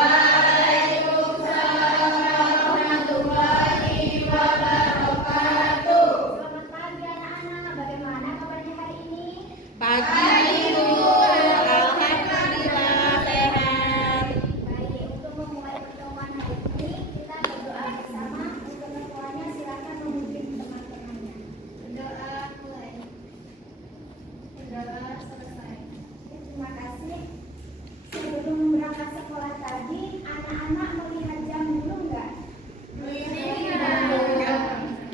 Waalaikumsalam warahmatullahi wabarakatuh. Selamat pagi anak-anak. Bagaimana kabarnya hari ini? Pagi Bu, alhamdulillah sehat. Baik, untuk memulai pertemuan hari ini kita berdoa bersama. Untuk ketuanya silakan memimpin teman-temannya. Berdoa mulai. Berdoa selesai. Terima kasih. Sebelum berangkat sekolah tadi, anak-anak melihat jam dulu enggak?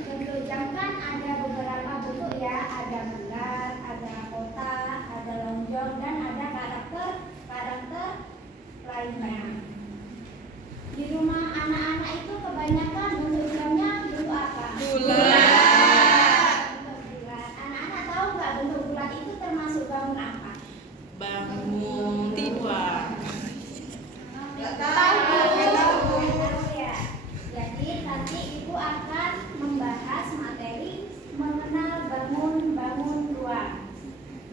Bentuk jam kan ada beberapa bentuk ya, ada bulat, ada kotak, ada lonjong, dan ada karakter lainnya. Di rumah anak-anak itu kebanyakan bentuk jamnya bentuk apa? Bulat. Bentuk bulat. Anak-anak tahu nggak bentuk bulat itu termasuk bangun apa? Bangun tidur. Tahu ya. Jadi nanti ibu akan membahas materi mengenal bangun ruang.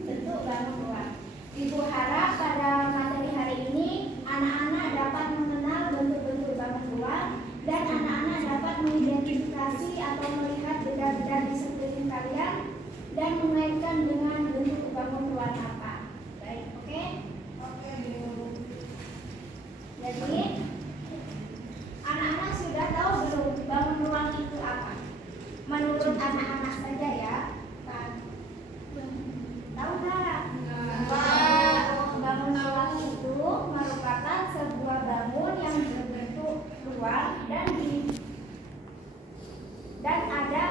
Bentuk bangun ruang. Ibu harap pada materi hari ini anak-anak dapat mengenal bentuk-bentuk bangun ruang dan anak-anak dapat mengidentifikasi atau melihat benda-benda di sekeliling kalian dan mengaitkan dengan bentuk bangun ruang apa. Baik, oke? Oke, Bu. Jadi anak-anak sudah tahu belum bangun ruang itu apa? Menurut anak-anak saja ya. Tahu nggak? Bangun ruang itu merupakan sebuah bangun yang berbentuk ruang dan ada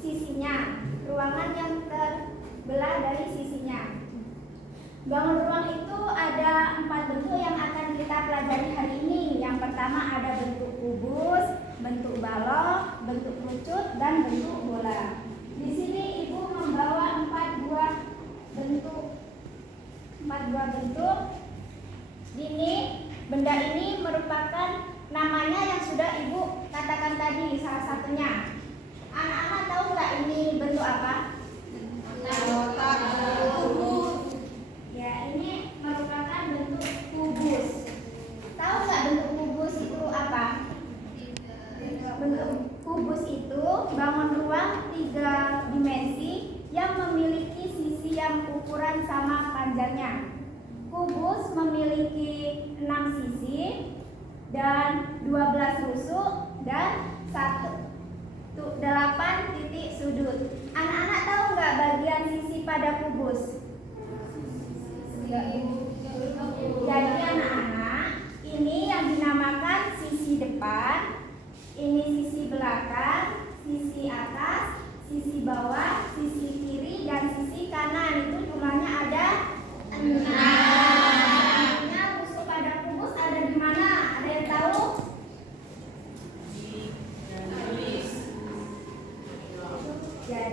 sisinya, ruangan yang terbelah dari sisinya. Bangun ruang itu ada 4 bentuk yang akan kita pelajari hari ini. Yang pertama ada bentuk kubus, bentuk balok, bentuk kerucut, dan bentuk bola. Di sini ibu membawa 4 buah bentuk. Ini benda ini merupakan namanya yang sudah ibu katakan tadi salah satunya. Anak-anak tahu nggak ini bentuk apa? Ya, ini merupakan bentuk kubus. Tahu nggak bentuk kubus itu apa? Bentuk kubus itu bangun ruang 3 dimensi yang memiliki sisi yang ukuran sama panjangnya. Kubus memiliki 6 sisi dan 12 rusuk dan 8 titik sudut. Anak-anak tahu nggak bagian sisi pada kubus? Jadi anak-anak, ini yang dinamakan sisi depan, ini sisi belakang, sisi atas, sisi bawah, sisi kiri, dan sisi kanan. Itu jumlahnya ada 6. Artinya rusuk pada kubus ada di mana? Ada yang tahu? Jadi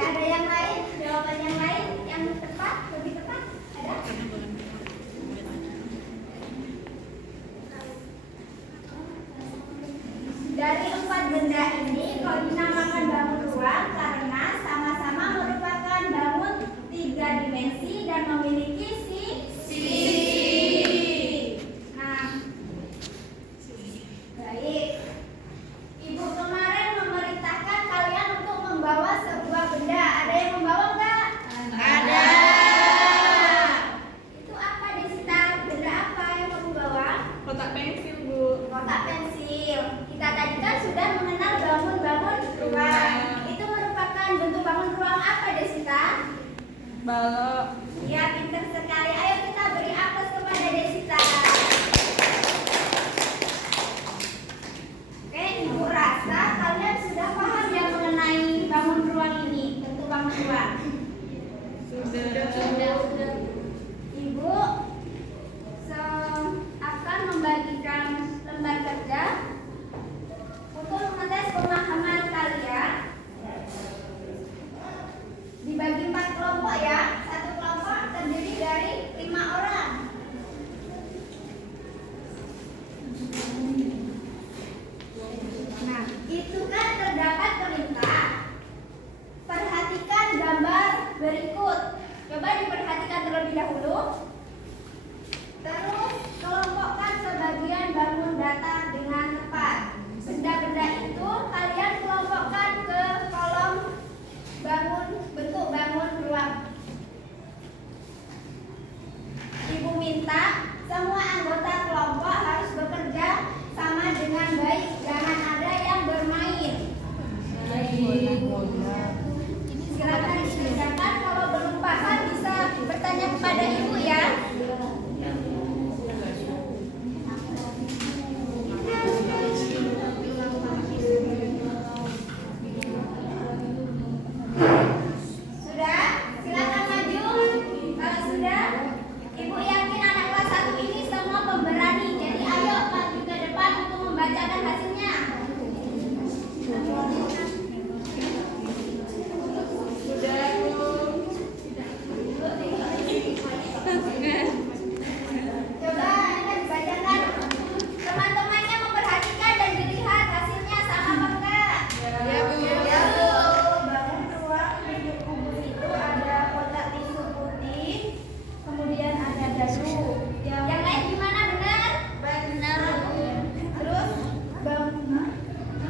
ada yang lain? Jawaban yang lain yang tepat, lebih tepat? Ada? Dari 4 benda ini kalau dinamakan bangun ruang karena sama-sama merupakan bangun 3 dimensi dan memiliki sisi. Nah, baik. Ibu kemarin memerintahkan kalian untuk membawa sebuah benda. Ada yang membawa enggak? Ada. Itu apa Desita? Benda apa yang kamu bawa? Kotak pensil, Bu. Kotak pensil. Kita tadi kan sudah mengenal bangun-bangun ruang. Itu merupakan bentuk bangun ruang apa Desita? Balok. Ya, pintar sekali. Ayo kita beri aplaus kepada Desita. Oke, Ibu rasa kalian sudah paham yang mengenai bangun ruang ini, bentuk bangun ruang. Sudah. Ibu akan membagikan lembar kerja untuk mengetes pemahaman kalian. Dibagi 4 kelompok ya. Satu kelompok terdiri dari 5 orang. Nah, itu kan terdapat perintah. Perhatikan gambar berikut. Coba diperhatikan terlebih dahulu. Terus kelompokkan sebagian bangun data dengan tepat. Benda-benda itu kalian kelompokkan ke kolom bentuk bangun ruang. Ibu minta semua anggota kelompok harus bekerja sama dengan baik. Jangan ada yang bermain. Silakan dikerjakan. Kalau belum paham bisa bertanya kepada ibu ya. Sudah? Silakan maju. Kalau sudah, Ibu yakin anak kelas 1 ini semua pemberani. Jadi ayo maju ke depan untuk membacakan hasilnya. Sudah, Bu. Coba Anda dibacakan. Teman-temannya memperhatikan dan dilihat hasilnya sama apa enggak? Ya, Bu. Ya, Bu. Bangun ruang bentuk kubus itu ada kotak tisu putih, kemudian ada dadu. Yang lain gimana, benar? Benar. Terus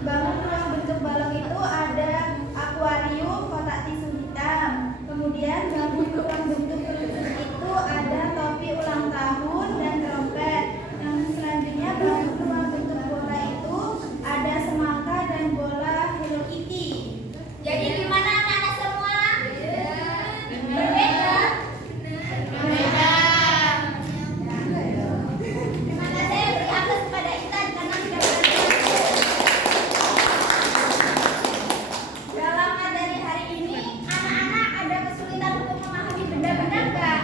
bangun ruang bentuk balok itu ada akuarium, kotak tisu hitam. Kemudian bangun ruang bentuk pelukis itu ada topi ulang tahun dan trompet. Yang selanjutnya bangun ruang bentuk bola itu ada semangka dan bola Hello Kitty. Jadi gimana anak-anak semua? Berbeda? Berbeda. Terima kasih, beri aplaus kepada Intan karena sudah berhasil. Dalam materi hari ini, anak-anak ada kesulitan untuk memahami benda-benda enggak?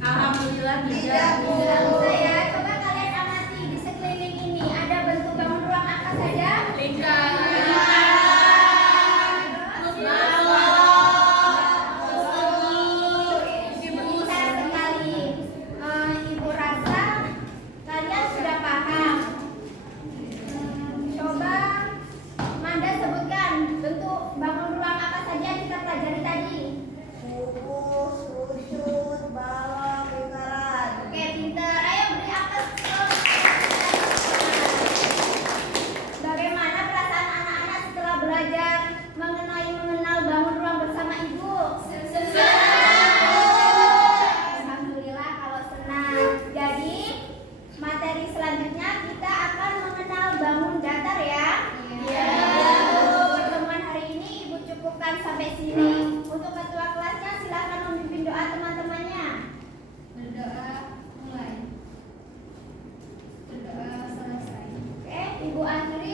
Alhamdulillah tidak, Bu. Tidak usah ya. Coba kalian amati di sekeliling ini ada bentuk bangun ruang apa saja? Lingkar. Pintar sekali. Ibu rasa kalian sudah paham. Coba Manda sebutkan bentuk bangun ruang apa saja yang kita pelajari tadi. Kubus, susut, balok, lingkaran. Oke, pintar. Ayo beri aplaus. Bagaimana perasaan anak-anak setelah belajar mengenal bangun ruang bersama Ibu? Alhamdulillah kalau senang. Jadi materi selanjutnya kita akan mengenal bangun datar ya. Iya. Pertemuan hari ini Ibu cukupkan sampai sini. Untuk ketua kelasnya silakan memimpin doa teman-temannya. Berdoa mulai. Berdoa selesai. Oke, Ibu akhiri